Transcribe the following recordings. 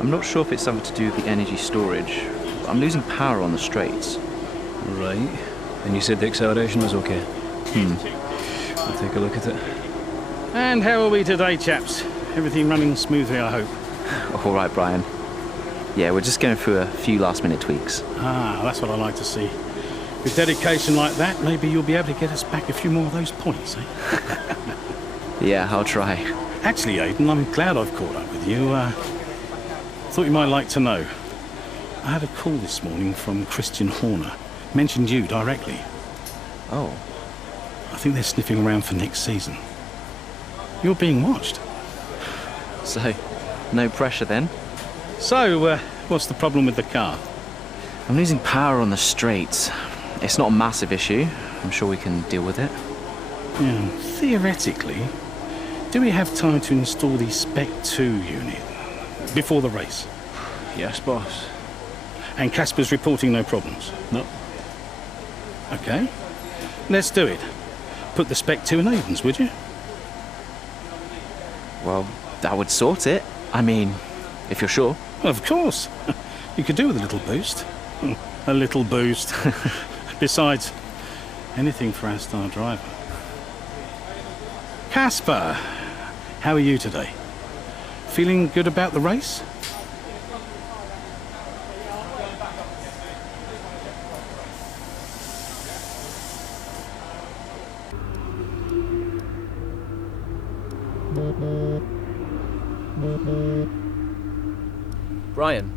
I'm not sure if it's something to do with the energy storage. I'm losing power on the straights. Right. And you said the acceleration was okay? I'll take a look at it. And how are we today, chaps? Everything running smoothly, I hope. All right, Brian. Yeah, we're just going through a few last-minute tweaks. Ah, that's what I like to see. With dedication like that, maybe you'll be able to get us back a few more of those points, eh? Yeah, I'll try. Actually, Aiden, I'm glad I've caught up with you. Thought you might like to know. I had a call this morning from Christian Horner. Mentioned you directly. Oh. I think they're sniffing around for next season. You're being watched. So, no pressure then? So, what's the problem with the car? I'm losing power on the straights. It's not a massive issue. I'm sure we can deal with it. Yeah, theoretically, do we have time to install the Spec 2 unit before the race? Yes, boss. And Casper's reporting no problems? No. Okay. Let's do it. Put the Spec 2 in Aiden's, would you? Well, that would sort it. I mean, if you're sure. Of course. You could do with a little boost. A little boost. Besides, anything for our star driver. Casper, how are you today? Feeling good about the race? Brian.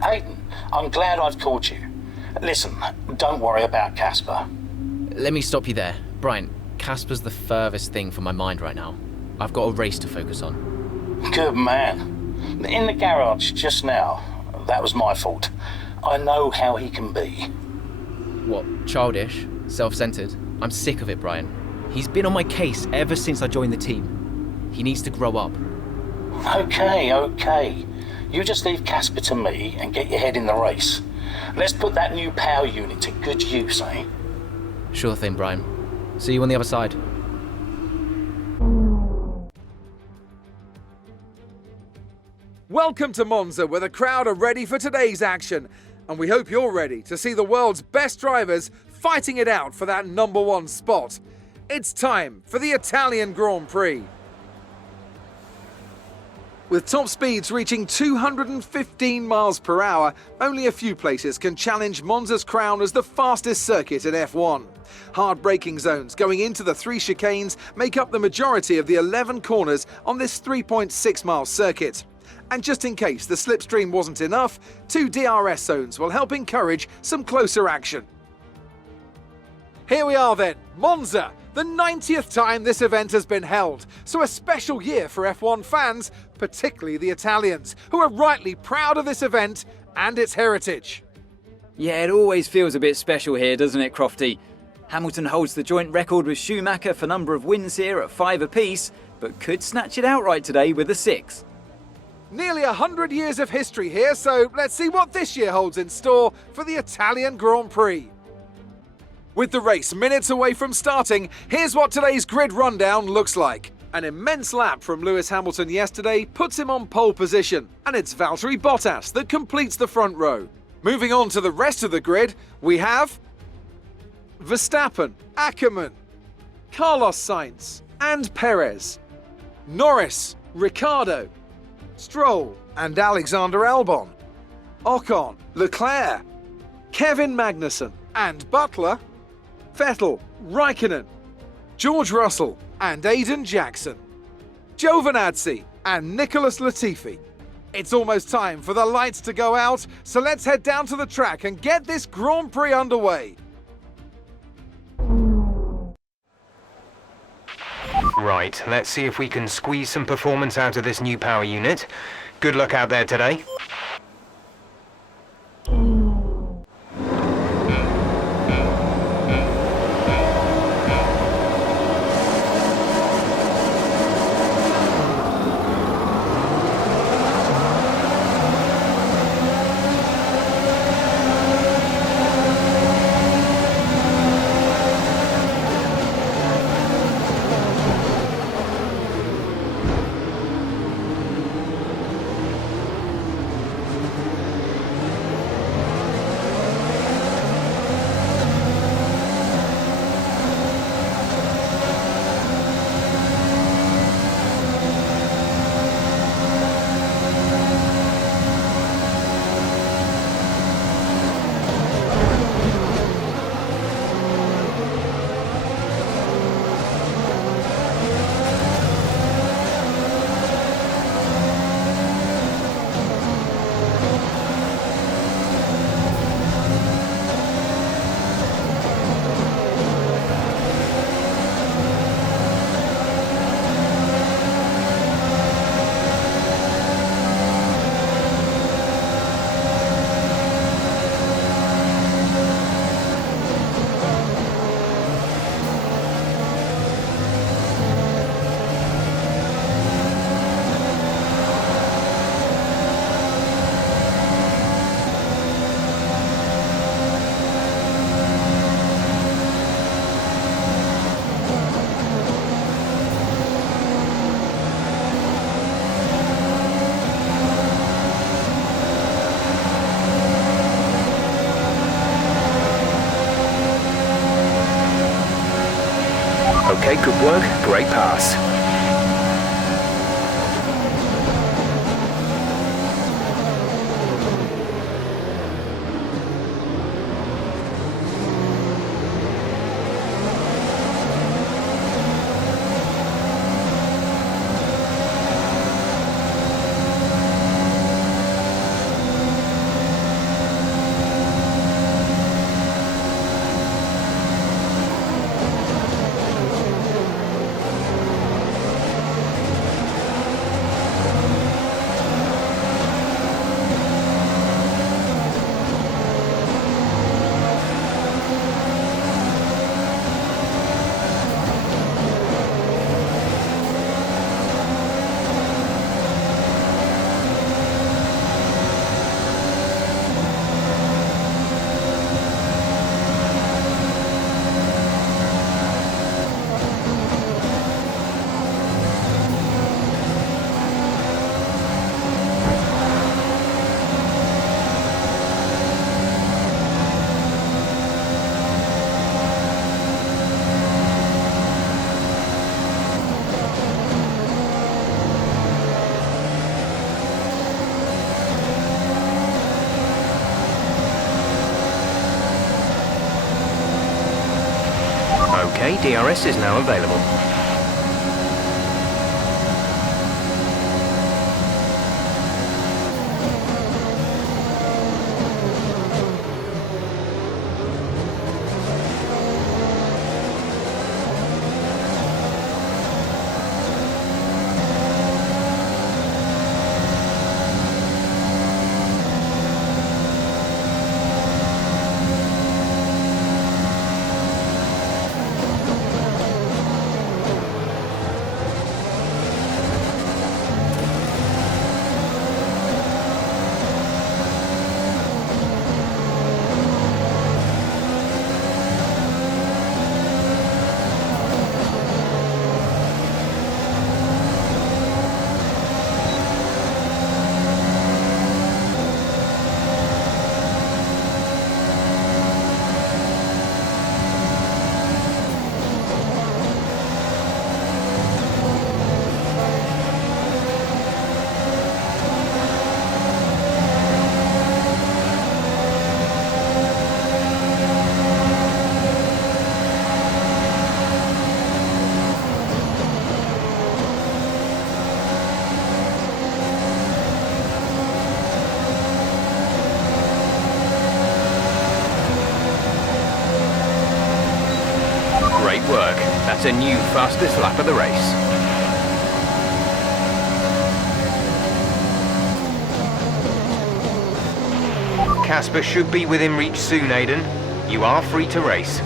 Aiden, I'm glad I've caught you. Listen, don't worry about Casper. Let me stop you there. Brian, Casper's the furthest thing from my mind right now. I've got a race to focus on. Good man. In the garage just now, that was my fault. I know how he can be. What, childish? Self-centered? I'm sick of it, Brian. He's been on my case ever since I joined the team. He needs to grow up. Okay. You just leave Casper to me and get your head in the race. Let's put that new power unit to good use, eh? Sure thing, Brian. See you on the other side. Welcome to Monza, where the crowd are ready for today's action. And we hope you're ready to see the world's best drivers fighting it out for that #1 spot. It's time for the Italian Grand Prix. With top speeds reaching 215 miles per hour, only a few places can challenge Monza's crown as the fastest circuit in F1. Hard braking zones going into the 3 chicanes make up the majority of the 11 corners on this 3.6-mile circuit. And just in case the slipstream wasn't enough, 2 DRS zones will help encourage some closer action. Here we are then, Monza, the 90th time this event has been held, so a special year for F1 fans, particularly the Italians, who are rightly proud of this event and its heritage. Yeah, it always feels a bit special here, doesn't it, Crofty? Hamilton holds the joint record with Schumacher for number of wins here at 5 apiece, but could snatch it outright today with a 6. Nearly 100 years of history here, so let's see what this year holds in store for the Italian Grand Prix. With the race minutes away from starting, here's what today's grid rundown looks like. An immense lap from Lewis Hamilton yesterday puts him on pole position, and it's Valtteri Bottas that completes the front row. Moving on to the rest of the grid, we have Verstappen, Akkerman, Carlos Sainz, and Perez, Norris, Ricciardo, Stroll, and Alexander Albon, Ocon, Leclerc, Kevin Magnussen, and Butler, Vettel, Raikkonen, George Russell, and Aiden Jackson, Giovinazzi, and Nicholas Latifi. It's almost time for the lights to go out, so let's head down to the track and get this Grand Prix underway. Right, let's see if we can squeeze some performance out of this new power unit. Good luck out there today. Great pass. Okay, DRS is now available. Great work. That's a new fastest lap of the race. Casper should be within reach soon, Aiden. You are free to race.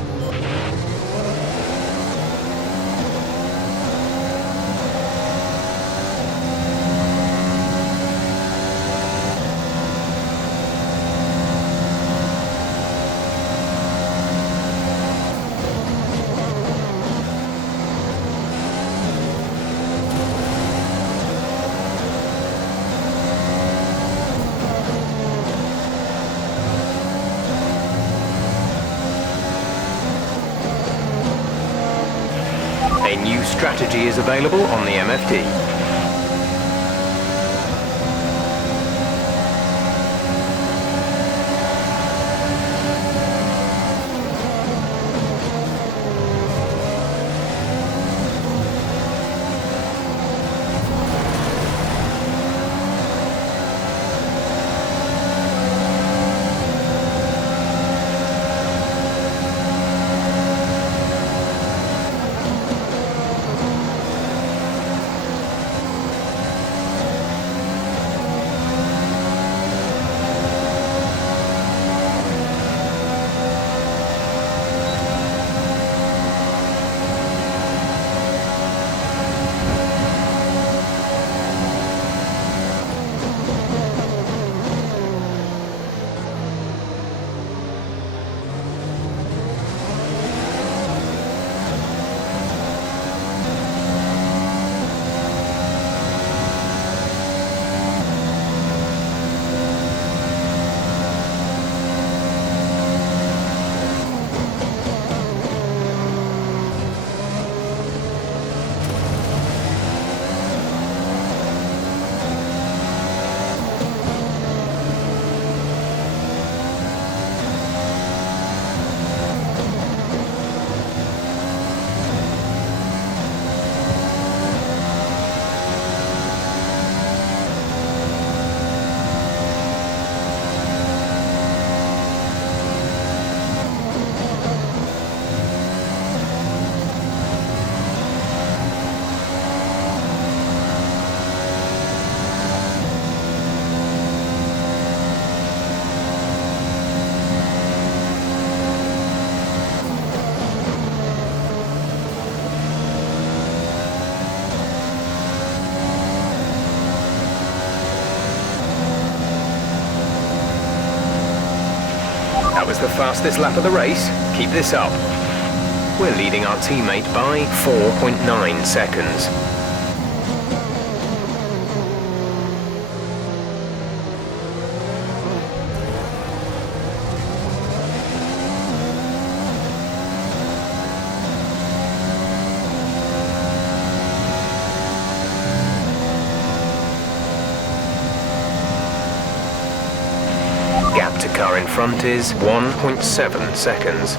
A new strategy is available on the MFD. was the fastest lap of the race. Keep this up. We're leading our teammate by 4.9 seconds. Gap to car in front is 1.7 seconds.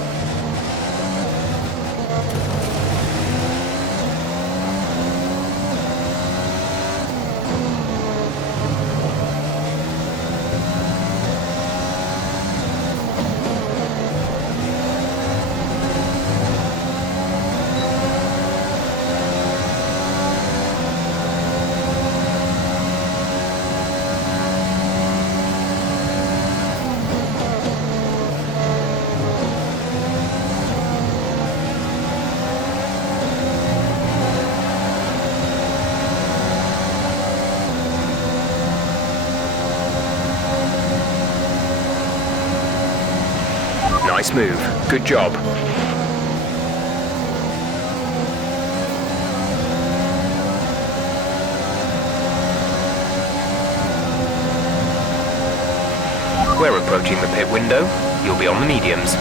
Nice move. Good job. We're approaching the pit window. You'll be on the mediums.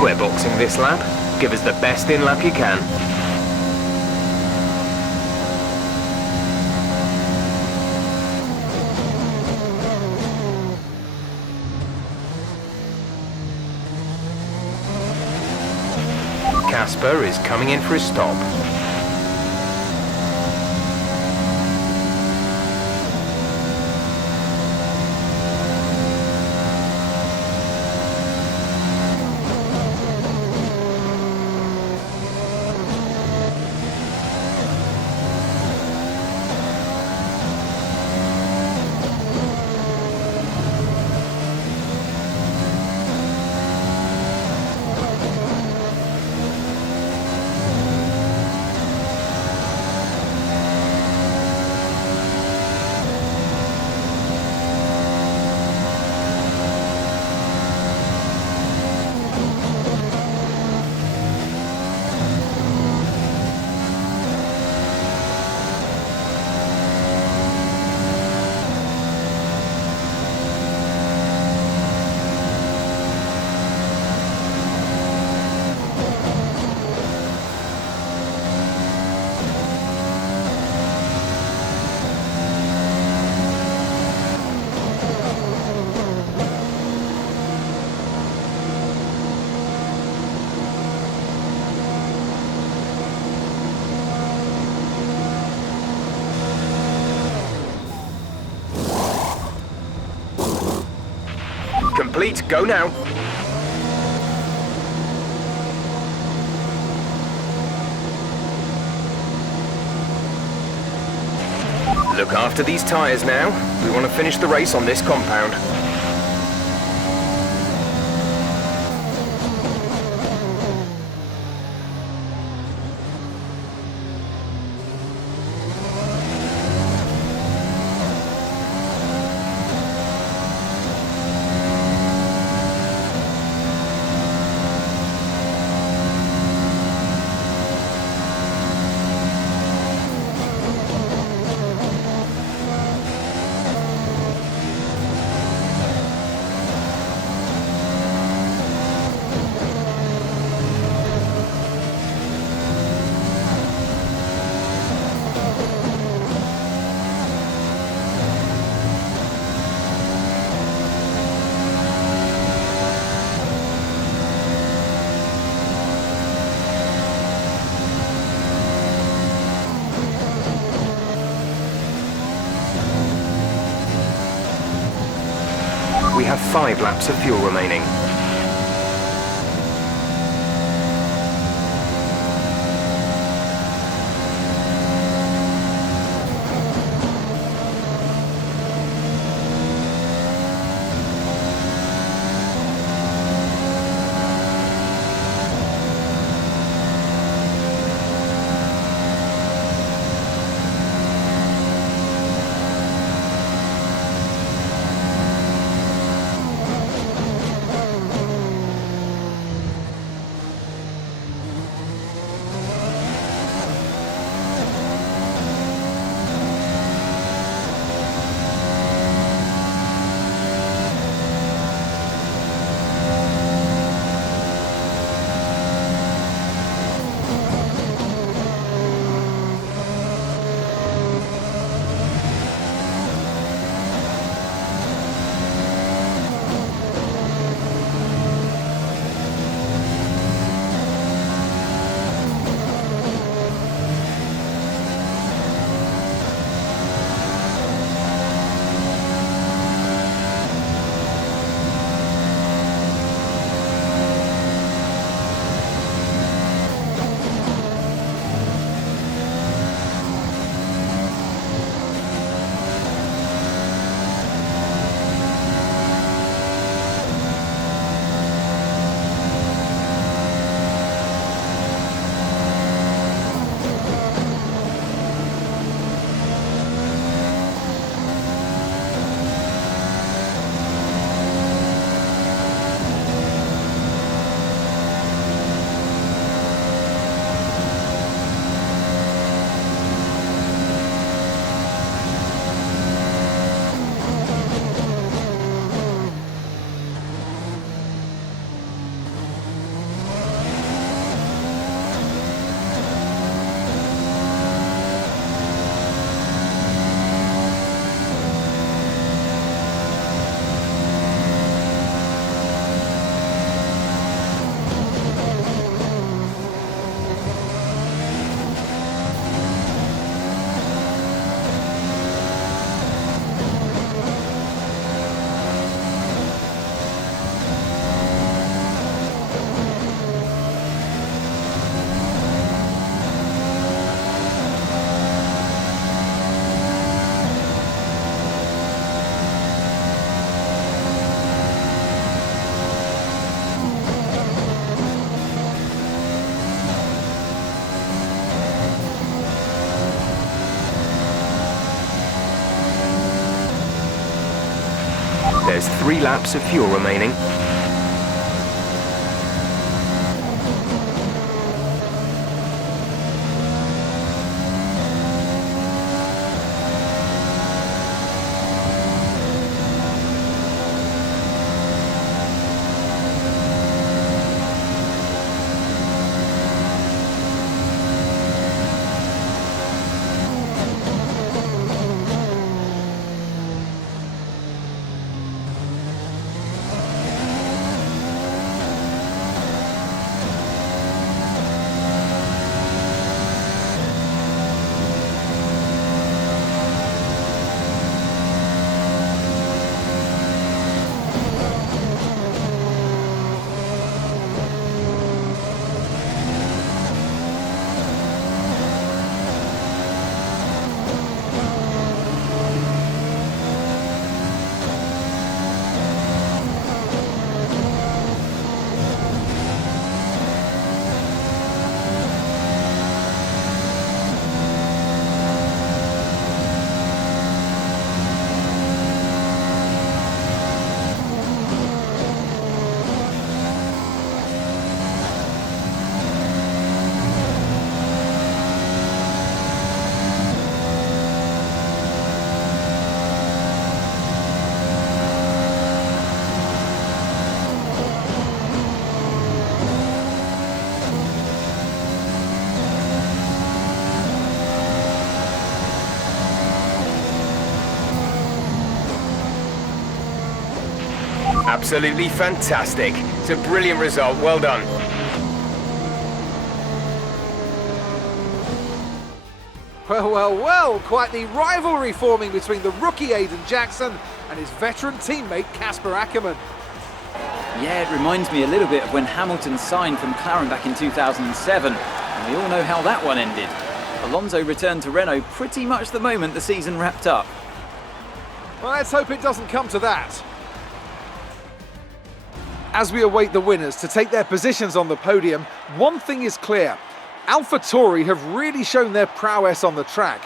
We're boxing this lap. Give us the best in lap you can. Casper is coming in for a stop. complete. Go now. Look after these tyres now. We want to finish the race on this compound. We have 5 laps of fuel remaining. There's 3 laps of fuel remaining. Absolutely fantastic. It's a brilliant result. Well done. Well, well, well, quite the rivalry forming between the rookie Aiden Jackson and his veteran teammate Casper Akkerman. Yeah, it reminds me a little bit of when Hamilton signed for McLaren back in 2007, and we all know how that one ended. Alonso returned to Renault pretty much the moment the season wrapped up. Well, let's hope it doesn't come to that. As we await the winners to take their positions on the podium, one thing is clear. AlphaTauri have really shown their prowess on the track.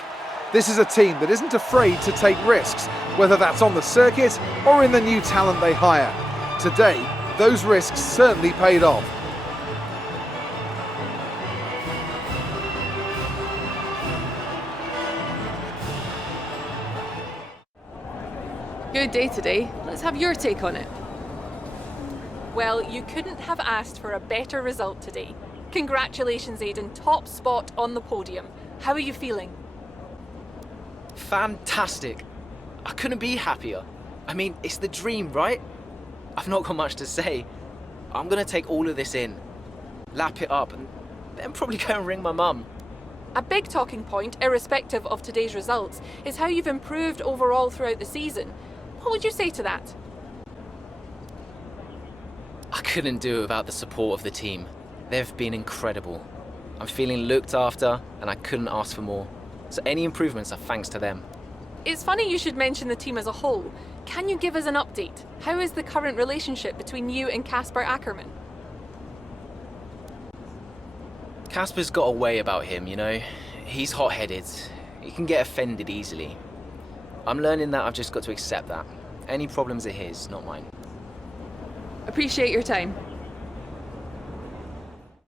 This is a team that isn't afraid to take risks, whether that's on the circuit or in the new talent they hire. Today, those risks certainly paid off. Good day today. Let's have your take on it. Well, you couldn't have asked for a better result today. Congratulations, Aiden. Top spot on the podium. How are you feeling? Fantastic. I couldn't be happier. I mean, it's the dream, right? I've not got much to say. I'm gonna take all of this in, lap it up, and then probably go and ring my mum. A big talking point, irrespective of today's results, is how you've improved overall throughout the season. What would you say to that? I couldn't do it without the support of the team. They've been incredible. I'm feeling looked after, and I couldn't ask for more. So any improvements are thanks to them. It's funny you should mention the team as a whole. Can you give us an update? How is the current relationship between you and Casper Akkerman? Casper's got a way about him, you know? He's hot-headed. He can get offended easily. I'm learning that I've just got to accept that. Any problems are his, not mine. Appreciate your time.